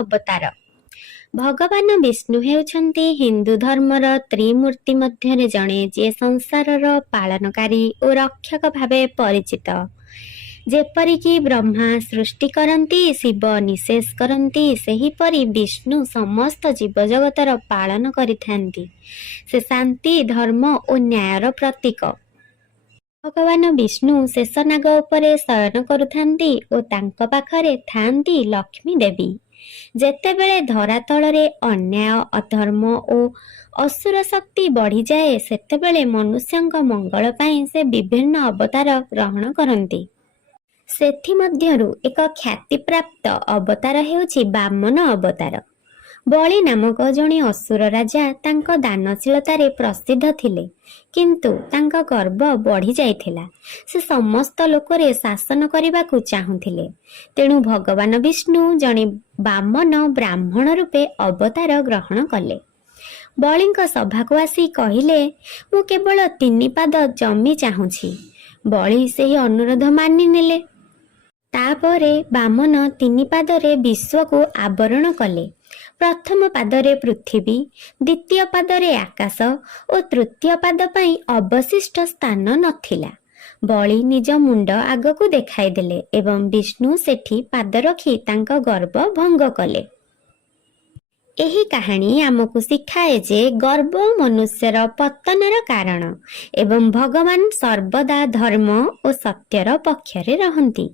ଅବତାର। ଭଗବାନ ବିଷ୍ଣୁ ହେଉଛନ୍ତି ହିନ୍ଦୁ ଧର୍ମର ତ୍ରିମୂର୍ତ୍ତି ମଧ୍ୟରେ ଜଣେ, ଯିଏ ସଂସାରର ପାଳନକାରୀ ଓ ରକ୍ଷକ ଭାବେ ପରିଚିତ। ଯେପରିକି ବ୍ରହ୍ମା ସୃଷ୍ଟି କରନ୍ତି, ଶିବ ନିଃଶେଷ କରନ୍ତି, ସେହିପରି ବିଷ୍ଣୁ ସମସ୍ତ ଜୀବଜଗତର ପାଳନ କରିଥାନ୍ତି। ସେ ଶାନ୍ତି, ଧର୍ମ ଓ ନ୍ୟାୟର ପ୍ରତୀକ। ଭଗବାନ ବିଷ୍ଣୁ ଶେଷନାଗ ଉପରେ ଶୟନ କରୁଥାନ୍ତି ଓ ତାଙ୍କ ପାଖରେ ଥାନ୍ତି ଲକ୍ଷ୍ମୀ ଦେବୀ। ଯେତେବେଳେ ଧରାତଳରେ ଅନ୍ୟାୟ, ଅଧର୍ମ ଓ ଅସୁର ଶକ୍ତି ବଢ଼ିଯାଏ, ସେତେବେଳେ ମନୁଷ୍ୟଙ୍କ ମଙ୍ଗଳ ପାଇଁ ସେ ବିଭିନ୍ନ ଅବତାର ଗ୍ରହଣ କରନ୍ତି। ସେଥିମଧ୍ୟରୁ ଏକ ଖ୍ୟାତିପ୍ରାପ୍ତ ଅବତାର ହେଉଛି ବାମନ ଅବତାର। ବଳି ନାମକ ଜଣେ ଅସୁର ରାଜା ତାଙ୍କ ଦାନଶୀଳତାରେ ପ୍ରସିଦ୍ଧ ଥିଲେ, କିନ୍ତୁ ତାଙ୍କ ଗର୍ବ ବଢ଼ି ଯାଇଥିଲା। ସେ ସମସ୍ତ ଲୋକରେ ଶାସନ କରିବାକୁ ଚାହୁଁଥିଲେ। ତେଣୁ ଭଗବାନ ବିଷ୍ଣୁ ଜଣେ ବାମନ ବ୍ରାହ୍ମଣ ରୂପେ ଅବତାର ଗ୍ରହଣ କଲେ। ବଳିଙ୍କ ସଭାକୁ ଆସି କହିଲେ, ମୁଁ କେବଳ 3 ପାଦ ଜମି ଚାହୁଁଛି। ବଳି ସେହି ଅନୁରୋଧ ମାନିନେଲେ। ତାପରେ ବାମନ 3 ପାଦରେ ବିଶ୍ୱକୁ ଆବରଣ କଲେ। ପ୍ରଥମ ପାଦରେ ପୃଥିବୀ, ଦ୍ୱିତୀୟ ପାଦରେ ଆକାଶ ଓ ତୃତୀୟ ପାଦ ପାଇଁ ଅବଶିଷ୍ଟ ସ୍ଥାନ ନଥିଲା। ବଳି ନିଜ ମୁଣ୍ଡ ଆଗକୁ ଦେଖାଇଦେଲେ ଏବଂ ବିଷ୍ଣୁ ସେଠି ପାଦ ରଖି ତାଙ୍କ ଗର୍ବ ଭଙ୍ଗ କଲେ। ଏହି କାହାଣୀ ଆମକୁ ଶିଖାଏ ଯେ ଗର୍ବ ମନୁଷ୍ୟର ପତନର କାରଣ ଏବଂ ଭଗବାନ ସର୍ବଦା ଧର୍ମ ଓ ସତ୍ୟର ପକ୍ଷରେ ରହନ୍ତି।